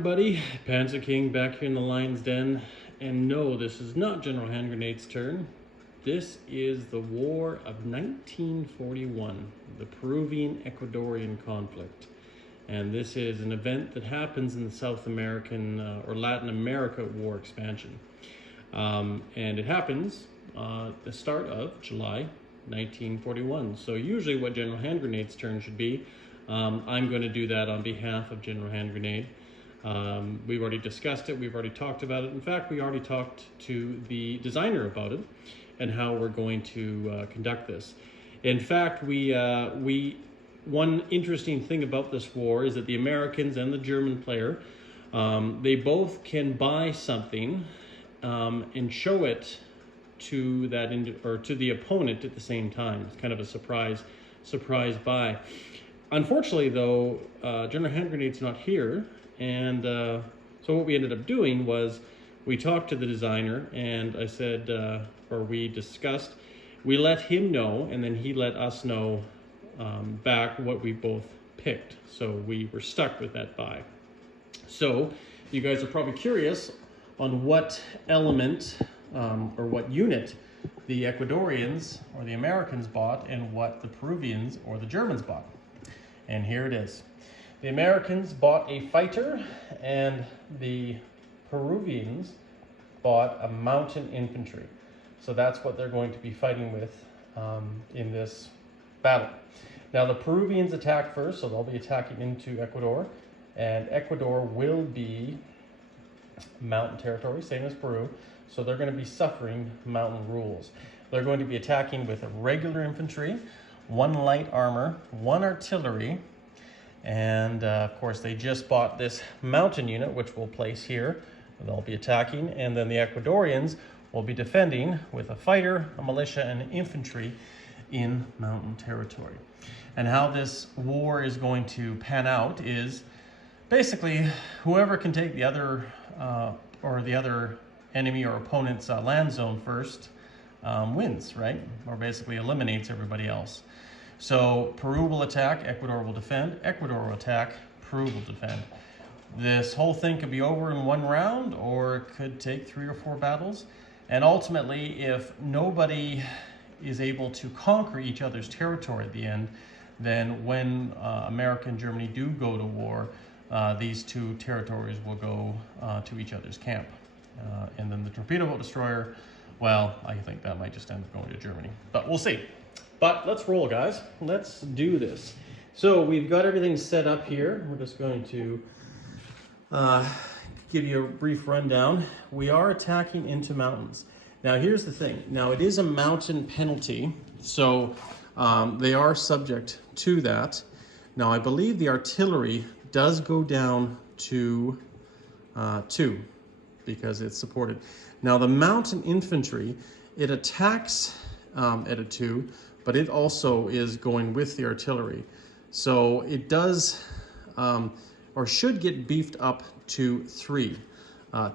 everybody, Panzer King back here in the Lion's Den, and no, this is not General Hand Grenade's turn. This is the War of 1941, the Peruvian Ecuadorian conflict. And this is an event that happens in the South American or Latin America war expansion. And it happens the start of July 1941. So usually what General Hand Grenade's turn should be, I'm going to do that on behalf of General Hand Grenade. We've already discussed it, we've already talked about it. In fact, we already talked to the designer about it and how we're going to conduct this. In fact, one interesting thing about this war is that the Americans and the German player, they both can buy something and show it to to the opponent at the same time. It's kind of a surprise buy. Unfortunately, though, General Hand Grenade's not here, and so what we ended up doing was we talked to the designer, and I said, or we discussed, we let him know, and then he let us know back what we both picked. So we were stuck with that buy. So you guys are probably curious on what element or what unit the Ecuadorians or the Americans bought and what the Peruvians or the Germans bought. And here it is. The Americans bought a fighter and the Peruvians bought a mountain infantry. So that's what they're going to be fighting with in this battle. Now the Peruvians attack first, so they'll be attacking into Ecuador, and Ecuador will be mountain territory, same as Peru, so they're going to be suffering mountain rules. They're going to be attacking with regular infantry, 1 light armor, 1 artillery, and of course they just bought this mountain unit, which we'll place here. They'll be attacking, and then the Ecuadorians will be defending with a fighter, a militia, and infantry in mountain territory. And how this war is going to pan out is basically whoever can take the other enemy or opponent's land zone first wins, right? Or basically eliminates everybody else. So Peru will attack, Ecuador will defend, Ecuador will attack, Peru will defend. This whole thing could be over in 1 round, or it could take 3 or 4 battles. And ultimately, if nobody is able to conquer each other's territory at the end, then when America and Germany do go to war, these 2 territories will go to each other's camp. And then the torpedo boat destroyer, well, I think that might just end up going to Germany, but we'll see. But let's roll, guys. Let's do this. So we've got everything set up here. We're just going to give you a brief rundown. We are attacking into mountains. Now here's the thing. Now it is a mountain penalty, so they are subject to that. Now I believe the artillery does go down to 2 because it's supported. Now the mountain infantry, it attacks at a 2, but it also is going with the artillery. So it does, or should get beefed up to 3,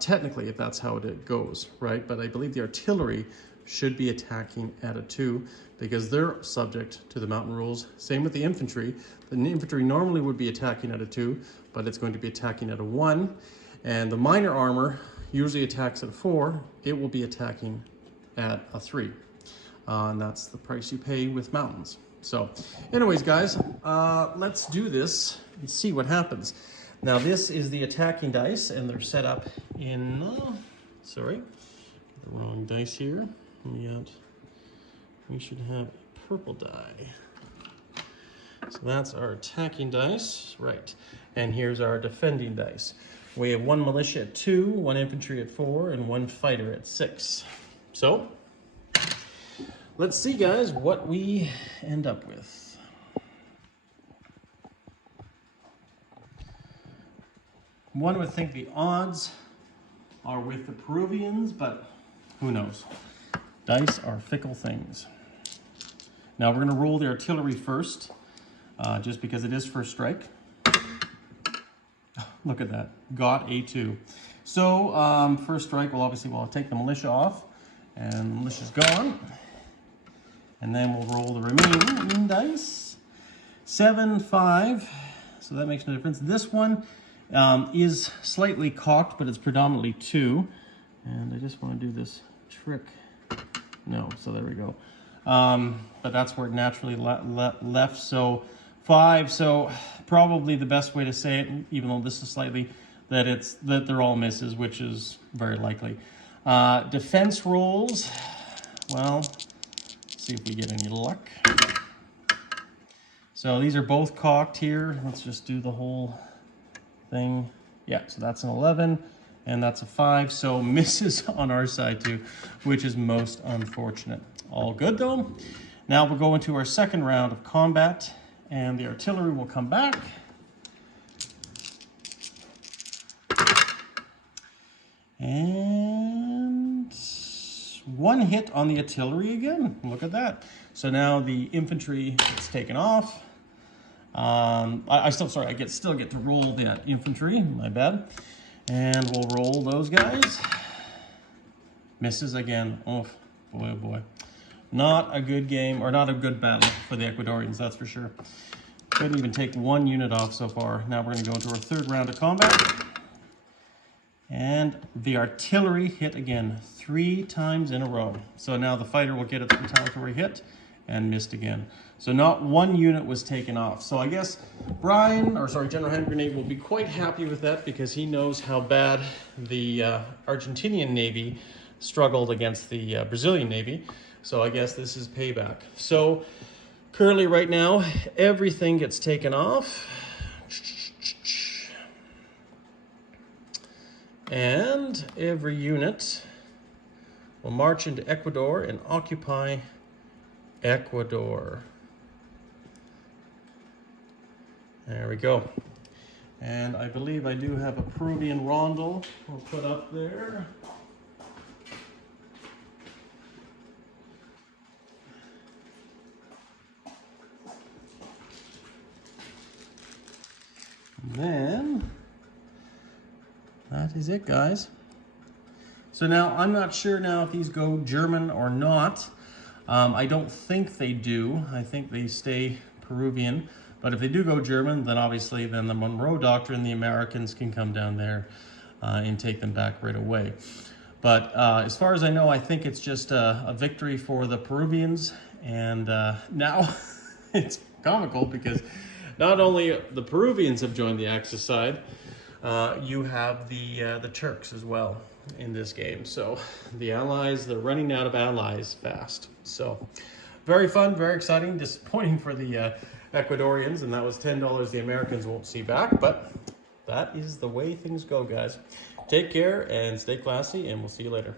technically, if that's how it goes, right? But I believe the artillery should be attacking at a 2 because they're subject to the mountain rules. Same with the infantry. The infantry normally would be attacking at a 2, but it's going to be attacking at a 1. And the minor armor usually attacks at a 4. It will be attacking at a 3. And that's the price you pay with mountains. So anyways, guys, let's do this and see what happens. Now this is the attacking dice, and they're set up in, sorry, the wrong dice here. We should have a purple die. So that's our attacking dice, right. And here's our defending dice. We have 1 militia at 2, 1 infantry at 4, and 1 fighter at 6. So let's see, guys, what we end up with. One would think the odds are with the Peruvians, but who knows? Dice are fickle things. Now we're going to roll the artillery first, just because it is first strike. Look at that, got a 2. So first strike, we'll take the militia off, and the militia's gone. And then we'll roll the remaining dice. 7, 5, so that makes no difference. This one is slightly cocked, but it's predominantly 2. And I just want to do this trick. No, so there we go. But that's where it naturally left. So 5. So probably the best way to say it, even though this is slightly, that they're all misses, which is very likely. Defense rolls. Well, see if we get any luck. So these are both cocked here. Let's just do the whole thing. Yeah, so that's an 11 and that's a 5. So misses on our side too, which is most unfortunate. All good though. Now we'll go into our second round of combat and the artillery will come back. And 1 hit on the artillery again. Look at that. So now the infantry is taken off. I still get to roll that infantry, my bad. And we'll roll those guys. Misses again. Oh boy, oh boy. Not a good game, or not a good battle for the Ecuadorians, that's for sure. Couldn't even take 1 unit off so far. Now we're gonna go into our third round of combat. And the artillery hit again 3 times in a row. So now the fighter will get its retaliatory hit and missed again. So not 1 unit was taken off. So I guess General Hand Grenade will be quite happy with that because he knows how bad the Argentinian Navy struggled against the Brazilian Navy. So I guess this is payback. So currently right now, everything gets taken off. And every unit will march into Ecuador and occupy Ecuador. There we go. And I believe I do have a Peruvian rondel we'll put up there. And then that is it, guys. So now I'm not sure now if these go German or not. I don't think they do. I think they stay Peruvian. But if they do go German, then obviously then the Monroe Doctrine, the Americans can come down there and take them back right away. But as far as I know, I think it's just a victory for the Peruvians. And now it's comical because not only the Peruvians have joined the Axis side, you have the Turks as well in this game. So the Allies, they're running out of allies fast. So very fun, very exciting, disappointing for the Ecuadorians, and that was $10 the Americans won't see back, but that is the way things go, guys. Take care and stay classy, and we'll see you later.